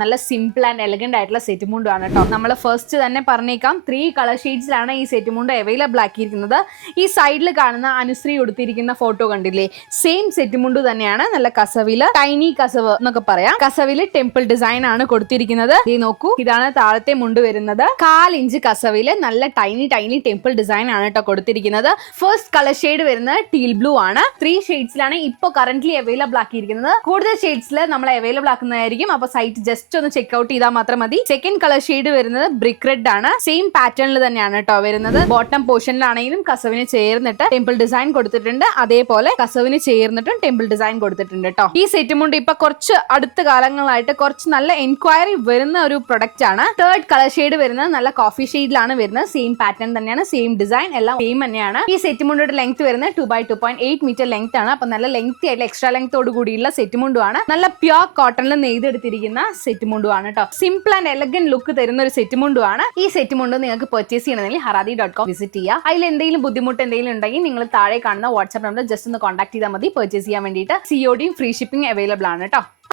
നല്ല simple and elegant ആയിട്ടുള്ള set മുണ്ടാണ് കേട്ടോ. നമ്മൾ ഫസ്റ്റ് തന്നെ പറഞ്ഞേക്കാം 3 കളർ ഷെയ്ഡ്സിലാണ് ഈ സെറ്റ് മുണ്ട് അവൈലബിൾ ആക്കിയിരിക്കുന്നത്. ഈ സൈഡിൽ കാണുന്ന അനുശ്രീ ഉടുത്തിരിക്കുന്ന ഫോട്ടോ കണ്ടില്ലേ, സെയിം സെറ്റ് മുണ്ട് തന്നെയാണ്. നല്ല കസവില് ടൈനി കസവ് എന്നൊക്കെ പറയാം. കസവില് ടെമ്പിൾ ഡിസൈൻ ആണ് കൊടുത്തിരിക്കുന്നത്. ഇത് നോക്കൂ, ഇതാണ് താഴത്തെ മുണ്ട് വരുന്നത്. 1/4 ഇഞ്ച് കസവില് നല്ല ടൈനി ടെമ്പിൾ ഡിസൈൻ ആണ് കേട്ടോ കൊടുത്തിരിക്കുന്നത്. ഫസ്റ്റ് കളർ ഷെയ്ഡ് വരുന്നത് ടീൽ ബ്ലൂ ആണ്. 3 ഷെയ്ഡ്സിലാണ് ഇപ്പൊ കറന്റ്ലി അവൈലബിൾ ആക്കിയിരിക്കുന്നത്. കൂടുതൽ ഷെയ്ഡ്സിൽ നമ്മൾ അവൈലബിൾ ആക്കുന്നതായിരിക്കും. അപ്പൊ സൈറ്റ് ജസ്റ്റ് ഒന്ന് ചെക്ക് ഔട്ട് ചെയ്താൽ മാത്രം മതി. സെക്കൻഡ് കളർ ഷെയ്ഡ് വരുന്നത് ബ്രിക്ക് റെഡ് ആണ്. സെയിം പാറ്റേണിൽ തന്നെയാണ് കേട്ടോ വരുന്നത്. ബോട്ടം പോർഷനിലാണെങ്കിലും കസവിന് ചേർന്നിട്ട് ടെമ്പിൾ ഡിസൈൻ കൊടുത്തിട്ടുണ്ട്. അതേപോലെ കസവിന് ചേർന്നിട്ടും ടെമ്പിൾ ഡിസൈൻ കൊടുത്തിട്ടുണ്ട് കേട്ടോ. ഈ സെറ്റ് മുണ്ട് ഇപ്പൊ കുറച്ച് അടുത്ത കാലങ്ങളായിട്ട് കുറച്ച് നല്ല എൻക്വയറി വരുന്ന ഒരു പ്രൊഡക്റ്റ് ആണ്. തേർഡ് കളർ ഷെയ്ഡ് വരുന്നത് നല്ല കോഫി ഷെയ്ഡിലാണ് വരുന്നത്. സെയിം പാറ്റേൺ തന്നെയാണ്, സെയിം ഡിസൈൻ എല്ലാം സെയിം തന്നെയാണ്. ഈ സെറ്റ് മുണ്ടയുടെ ലെങ്ത് വരുന്നത് 2x2.8 മീറ്റർ ലെങ്ത് ആണ്. അപ്പൊ നല്ല ലെങ്ത് ആയിട്ട് എക്സ്ട്രാ ലെങ്തോട് കൂടിയുള്ള സെറ്റ് മുണ്ടുമാണ്. നല്ല പ്യോർ കോട്ടണിൽ നെയ്തെടുത്തിരിക്കുന്ന സെറ്റ് മുണ്ടുമാണ് കേട്ടോ. സിമ്പിൾ ആൻഡ് എലഗന്റ് ലുക്ക് തരുന്ന ഒരു സെറ്റ് മുണ്ടുമാണ്. ഈ സെറ്റ് മുണ്ട് നിങ്ങൾക്ക് പർച്ചേസ് ചെയ്യണമെങ്കിൽ haradi.com വിസിറ്റ് ചെയ്യുക. അതിൽ എന്തെങ്കിലും ബുദ്ധിമുട്ട് എന്തെങ്കിലും ഉണ്ടെങ്കിൽ നിങ്ങൾ താഴെ കാണുന്ന വാട്സ്ആപ്പ് നമ്പർ ജസ്റ്റ് ഒന്ന് കോൺടാക്ട് ചെയ്താൽ മതി. പർച്ചേസ് ചെയ്യാൻ വേണ്ടിയിട്ട് COD ഫ്രീ ഷിപ്പിംഗ് അവൈലബിൾ ആണ് കേട്ടോ.